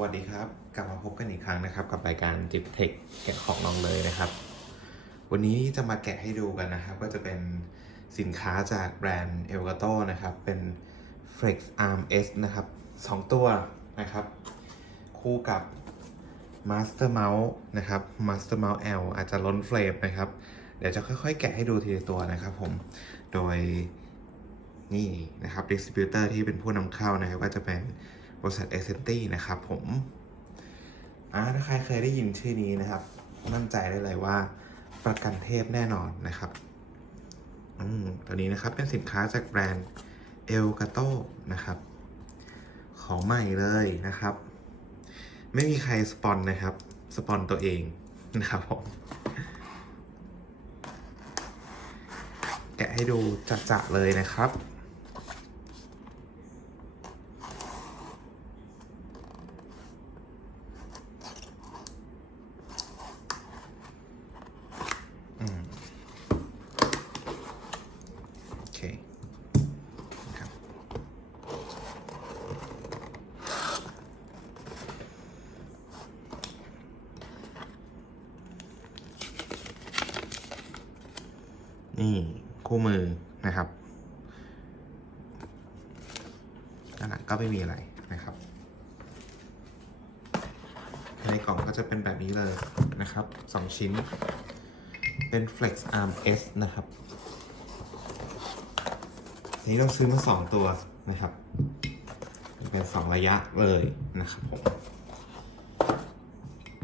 วัสดีครับ กลับมาพบกันอีกครั้งนะครับ กับรายการจิบเทคแกะของน้องเลยนะครับ วันนี้จะมาแกะให้ดูกันนะครับ ก็จะเป็นสินค้าจากแบรนด์ Elgato นะครับ เป็น Flex Arm S นะครับสองตัวนะครับ คู่กับ Master Mouse นะครับ Master Mouse L อาจจะล้นเฟรมนะครับ เดี๋ยวจะค่อยๆ แกะให้ดูทีละตัวนะครับผม โดยนี่นะครับดิสติบิวเตอร์ที่เป็นผู้นำเข้านะครับ ก็จะเป็น บริษัทเอเซนตี้นะครับผมอ่าถ้าใครเคยได้ยินชื่อนี้นะครับ มั่นใจได้เลยว่าประกันเทพแน่นอนนะครับอืมตัวนี้นะครับเป็นสินค้าจากแบรนด์เอลกาโตนะครับ ของใหม่เลยนะครับ ไม่มีใครสปอนนะครับ สปอนตัวเองนะครับผมแกะให้ดูจัดๆเลยนะครับ อืม โอเคครับนี่ คู่มือนะครับด้านหลังก็ไม่มีอะไรนะครับในกล่องก็จะเป็นแบบนี้เลยนะครับสองชิ้น เป็น Flex Arm S นะครับอันนี้เราซื้อมาสองตัวนะครับ เป็นสองระยะเลยนะครับผม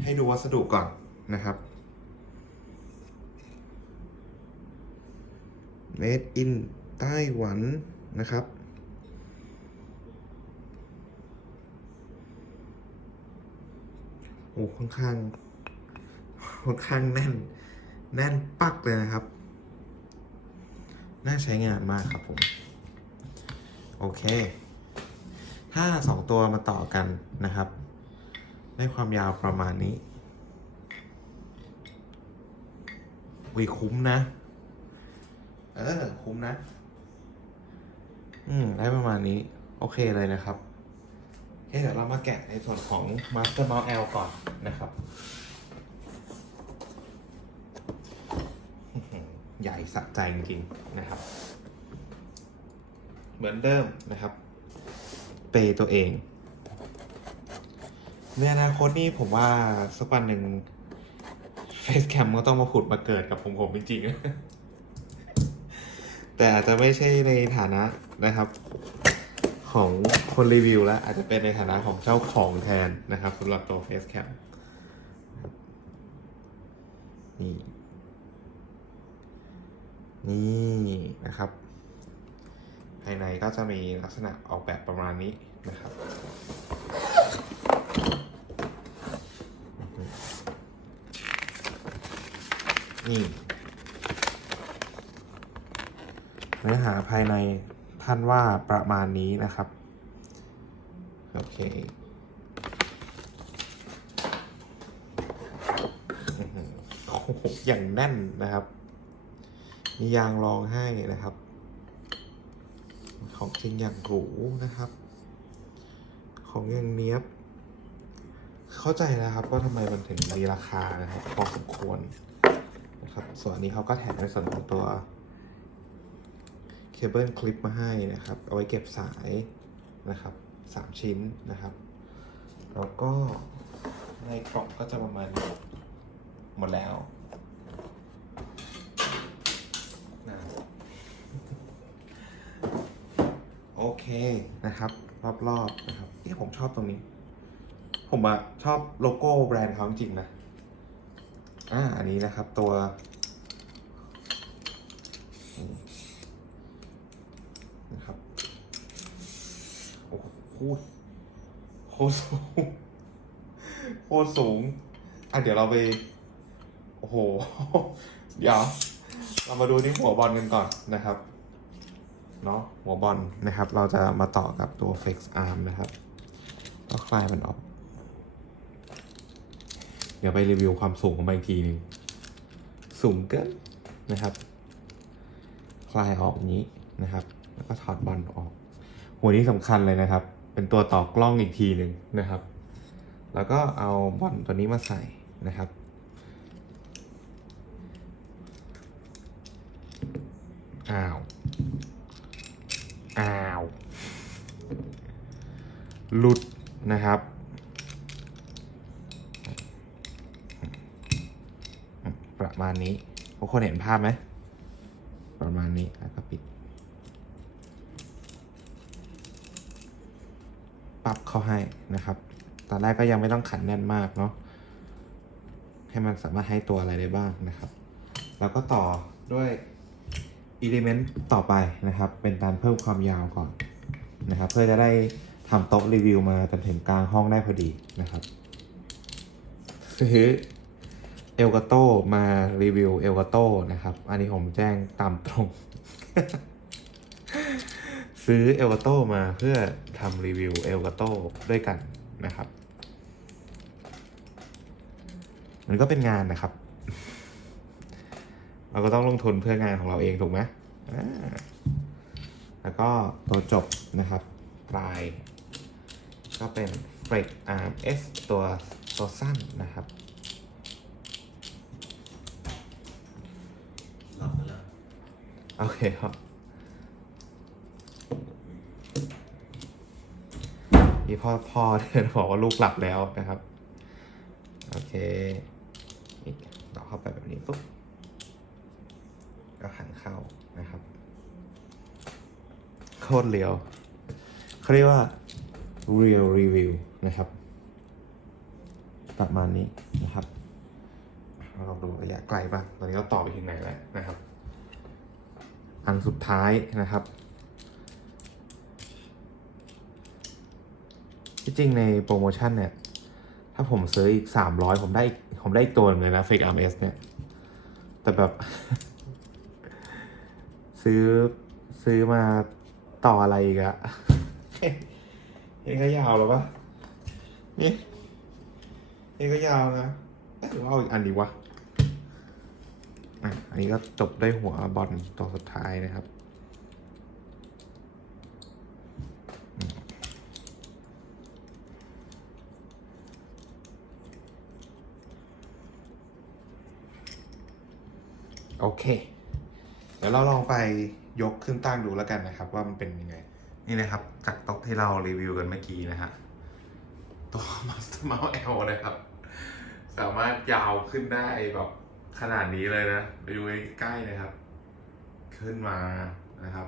ให้ดูวัสดุก่อนนะครับ Made in ไต้หวันนะครับ โอ้ค่อนข้างค่อนข้างแน่น แน่นปักเลยนะครับ น่าใช้งานมากครับผม โอเค ถ้าสองตัวมาต่อกันนะครับ ได้ความยาวประมาณนี้วีคุ้มนะ เออ คุ้มนะ อืม ได้ประมาณนี้ โอเคเลยนะครับโอเคเดี๋ยวเรามาแกะในส่วนของ Master Mouse L ก่อนนะครับ ใหญ่สะใจจริงๆนะครับ เหมือนเดิมนะครับ เปย์ตัวเอง ในอนาคตนี่ผมว่าสักวันหนึ่งเฟซแคมก็ต้องมาผุดมาเกิดกับผมผมจริงๆ แต่อาจจะไม่ใช่ในฐานะนะครับ ของคนรีวิวแล้ว อาจจะเป็นในฐานะของเจ้าของแทนนะครับสำหรับตัวเฟซแคมนี่นี่นะครับ ภายในก็จะมีลักษณะออกแบบประมาณนี้นะครับ นี่ เนื้อหาภายในท่านว่าประมาณนี้นะครับ โอเคอย่างแน่นนะครับ มียางรองให้นะครับ ของจริงอย่างหรูนะครับ ของอย่างเนี้ยบ เข้าใจนะครับว่าทำไมมันถึงมีราคานะครับพอสมควรนะครับ ส่วนนี้เขาก็แถมในส่วนของตัว เคเบิลคลิปมาให้นะครับ เอาไว้เก็บสายนะครับสามชิ้นนะครับ แล้วก็ในกล่องก็จะประมาณนี้หมดแล้วนะโอเคนะครับ รอบๆนะครับที่ผมชอบตรงนี้ ผมอะชอบโลโก้แบรนด์เขาจริงๆนะอ่าอันนี้นะครับตัวนี่นะครับ โคตรสูงโคตรสูง อะเดี๋ยวเราไป โอ้โห เดี๋ยว เรามาดูที่หัวบอลกันก่อนนะครับ เนาะหัวบอลนะครับ เราจะมาต่อกับตัว Flex Arm นะครับ ก็คลายมันออก เดี๋ยวไปรีวิวความสูงของมันอีกทีหนึ่งสูงเกินนะครับ คลายออกอย่างนี้นะครับ แล้วก็ถอดบอลออก หัวนี้สำคัญเลยนะครับ เป็นตัวต่อกล้องอีกทีหนึ่งนะครับ แล้วก็เอาบอลตัวนี้มาใส่นะครับ อ้าว อ้าว หลุดนะครับประมาณนี้ทุกคนเห็นภาพไหม ประมาณนี้แล้วก็ปิด ปรับเข้าให้นะครับ ตอนแรกก็ยังไม่ต้องขันแน่นมากเนาะให้มันสามารถให้ตัวอะไรได้บ้างนะครับ แล้วก็ต่อด้วยอิเลเมนต์ต่อไปนะครับ เป็นการเพิ่มความยาวก่อนนะครับ เพื่อจะได้ทำโต๊ะรีวิวมาจนถึงกลางห้องได้พอดีนะครับซื้อเอลกาโตมารีวิวเอลกาโตนะครับ อันนี้ผมแจ้งตามตรง ซื้อเอลกาโตมาเพื่อทำรีวิวเอลกาโตด้วยกันนะครับ มันก็เป็นงานนะครับ เราก็ต้องลงทุนเพื่องานของเราเองถูกไหมอ่าแล้วก็ตัวจบนะครับปลาย ก็เป็น f r e d Arm S ตัวตัวสั้นนะครับหลับไปแล้วโอเคครับ นี่พ่อพ่อเดินบอกว่าลูกหลับแล้วนะครับ โอเคนี่เราเข้าไปแบบนี้ปุ๊บก็หันเข้านะครับโคตรเลียวเขาเรียกว่า real review นะครับ ประมาณนี้นะครับเราลองดูระยะไกลบ้างตอนนี้เราต่อไปถึงไหนแล้วนะครับ อันสุดท้ายนะครับ ที่จริงในโปรโมชั่นเนี่ย ถ้าผมซื้ออีกสามร้อยผมได้ผมได้ตัวหนึงเลยนะเฟกอาร์เอสเนี่ย แต่แบบ ซื้อซื้อมาต่ออะไรอีกอะนี่ก็ยาวแล้วปะนี่นี่ก็ยาวนะหรือว่าเอาอีกอันดีวะอะ อันนี้ก็จบด้วยหัวบอลตัวสุดท้ายนะครับ โอเค เดี๋ยวเราลองไปยกขึ้นตั้งดูแล้วกันนะครับ ว่ามันเป็นยังไง นี่นะครับ จากโต๊ะที่เรารีวิวกันเมื่อกี้นะฮะตัว Master Mouse L นะครับ สามารถยาวขึ้นได้แบบขนาดนี้เลยนะ ไปดูใกล้ๆนะครับ ขึ้นมานะครับ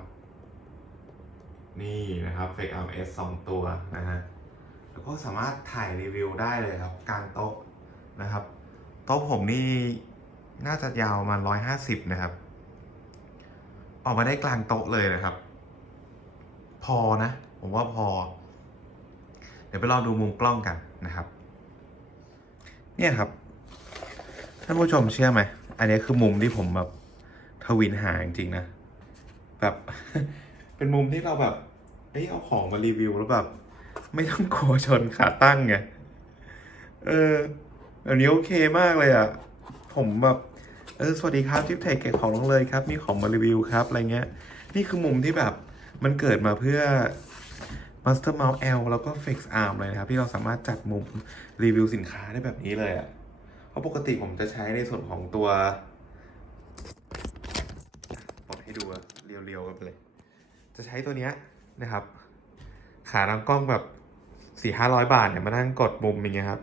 นี่นะครับ Fake Arm S สองตัวนะฮะแล้วก็สามารถถ่ายรีวิวได้เลยครับกลางโต๊ะนะครับ โต๊ะผมนี่ น่าจะยาวประมาร้อยห้าสิบนะครับ ออกมาได้กลางโต๊ะเลยนะครับ พอนะ ผมว่าพอ เดี๋ยวไปลองดูมุมกล้องกันนะครับ เนี่ยครับ ท่านผู้ชมเชื่อไหม อันนี้คือมุมที่ผมแบบทวินหาจริงๆนะ แบบ เป็นมุมที่เราแบบเอ้ยเอาของมารีวิวแล้วแบบ ไม่ต้องกลัวชนขาตั้งไง เออแบบนี้โอเคมากเลยอะ ผมแบบ เออสวัสดีครับทิปเทคเก็บของลงเลยครับ มีของมารีวิวครับอะไรเงี้ย นี่คือมุมที่แบบมันเกิดมาเพื่อ Master Mouse L แล้วก็ Flex Arm เลยนะครับ ที่เราสามารถจัดมุมรีวิวสินค้าได้แบบนี้เลยอะ เพราะปกติผมจะใช้ในส่วนของตัวปลดให้ดูเรียวๆกันไปเลย จะใช้ตัวเนี้ยนะครับ ขาลำกล้องแบบสี่ห้าร้อยบาทเนี่ยมานั่งกดมุมอย่างเงี้ยครับ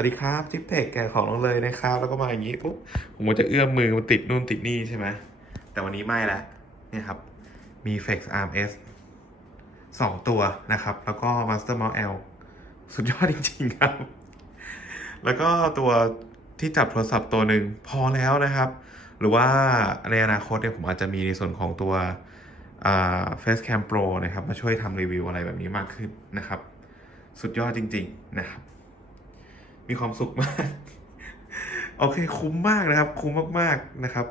วัสดีครับทิปเทคแกของลงเลยนะครับ แล้วก็มาอย่างงี้ปุ๊บผมก็จะเอื้อมมือมาติดนู่นติดนี่ใช่ไหมแต่วันนี้ไม่ละเนี่ยครับ มี Flex Arm S สองตัวนะครับ แล้วก็ Master Mouse L สุดยอดจริงๆครับ แล้วก็ตัวที่จับโทรศัพท์ตัวหนึ่งพอแล้วนะครับ หรือว่าในอนาคตเนี่ยผมอาจจะมีในส่วนของตัว Facecam Pro นะครับ มาช่วยทำรีวิวอะไรแบบนี้มากขึ้นนะครับ สุดยอดจริง ๆ นะครับ มีความสุขมาก โอเค คุ้มมากนะครับ คุ้มมากๆนะครับ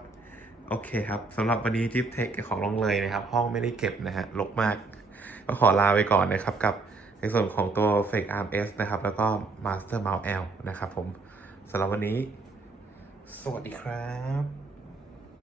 โอเคครับสำหรับวันนี้ทิปเทคของลงเลยนะครับ ห้องไม่ได้เก็บนะฮะลกมาก ก็ขอลาไปก่อนนะครับ กับในส่วนของตัว Fake Arm S นะครับ แล้วก็ Master Mouse L นะครับผมสำหรับวันนี้ สวัสดีครับ